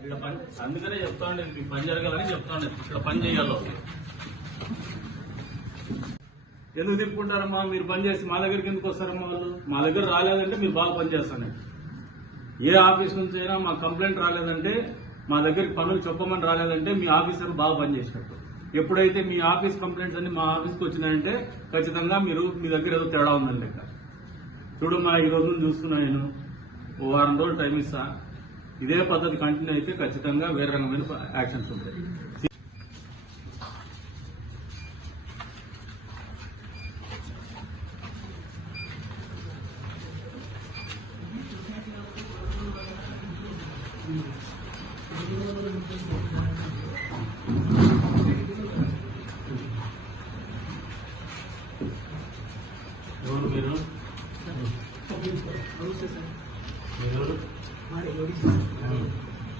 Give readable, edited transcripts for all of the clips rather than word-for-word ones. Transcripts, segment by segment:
ఇక్కడ పని అందుకనే చెప్తా ఉండేది, మీకు పని జరగాలని చెప్తా ఉండేది. ఇక్కడ పని చేయాలి. ఎందుకు తిప్పుకుంటారమ్మా? మీరు పని చేసి మా దగ్గరికి ఎందుకు వస్తారమ్మా? వాళ్ళు మా దగ్గర రాలేదంటే మీరు బాగా పని చేస్తాను. ఏ ఆఫీస్ నుంచి అయినా మా కంప్లైంట్ రాలేదంటే, మా దగ్గరికి పనులు చెప్పమని రాలేదంటే మీ ఆఫీసర్ బాగా పనిచేసినట్టు. ఎప్పుడైతే మీ ఆఫీస్ కంప్లైంట్స్ అన్ని మా ఆఫీస్కి వచ్చినాయంటే ఖచ్చితంగా మీరు మీ దగ్గర ఏదో తేడా ఉందని లెక్క. చూడమ్మా, ఈ రోజు చూస్తున్నా నేను ఓ వారం రోజులు టైం ఇస్తా. ఇదే పద్ధతి కంటిన్యూ అయితే ఖచ్చితంగా వేరే రకమైన యాక్షన్స్ ఉంటాయి. ఎవరు మీరు?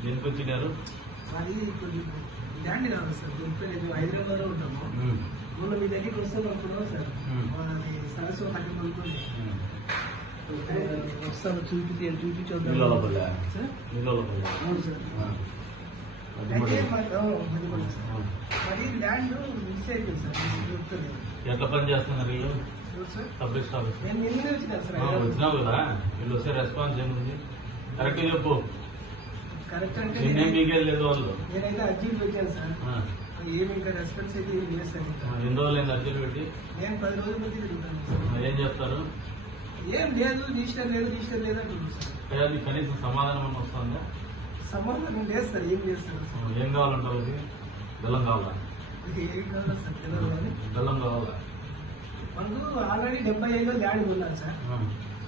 దేనికి వచ్చినారు? ల్యాండ్ కావాలి సార్, దొరికిపోలేదు. హైదరాబాద్ లో ఉంటాము. మొన్న మీ దగ్గరికి వస్తాను సార్, సరస్సు పట్టి కొనుక్కోండి వస్తాను, చూపించొద్దాం. అవును సార్. మరి ల్యాండ్ మిస్ అయిపోయింది సార్, దొరుకుతుంది. ఎట్లా పని చేస్తున్నారు వీళ్ళు? పబ్లిక్ స్టాఫ్ వచ్చినావు కదా, వీళ్ళు వస్తే రెస్పాన్స్ ఏముంది? కరెక్ట్ చెప్పు. కరెక్ట్ అంటే నిన్నేం మీకేం లేదు. వాళ్ళు నేనైతే అర్జీలు పెట్టాను సార్, ఏమి ఇంకా రెస్పాన్స్ అయితే ఏం లేదు సార్. ఎన్ని రోజులు అర్జీలు పెట్టి? నేను 10 రోజుల నుంచి తిరుగుతాను. ఏం చెప్తారు? ఏం లేదు, రిజిస్టర్ లేదు అంటున్నాను సార్. కనీసం సమాధానం అని వస్తుందా? సమాధానం లేదు సార్, ఏం లేదు సార్. ఏం కావాలంటారు? అది బెల్లం కావాలా? ఏం కావాలా సార్ తెలియదు కానీ బెల్లం కావాలా? మనకు ఆల్రెడీ 75లో ల్యాండ్ కొన్నాను సార్.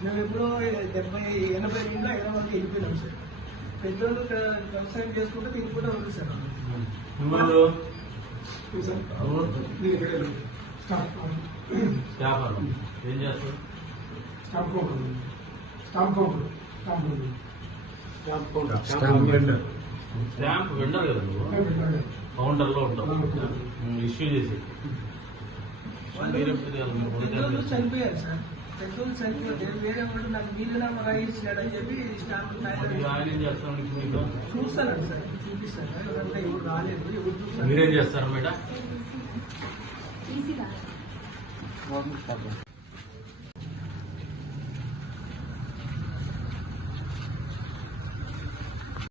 మేము ఎప్పుడో 80 హైదరాబాద్కి వెళ్ళిపోయినాం సార్. పెద్దోళ్ళు వ్యవసాయం చేసుకుంటే మీకు కూడా ఉంది సార్. ఏం చేస్తారు? స్టాంప్ వెండర్ కదా నువ్వు? కౌంటర్ లో ఉంటావు, ఇష్యూ చేసి. పెద్దోళ్ళు చనిపోయారు సార్, పెద్దోళ్ళు చనిపోతే వేరే వాడు నాకు వీలునామా రాయించాడని చెప్పి స్టాంప్ చూస్తానండి సార్, చూపిస్తాను. ఎవరంతా ఎవరు రాలేదు, ఎవరు చూస్తారు. మీరేం చేస్తారు మేడం?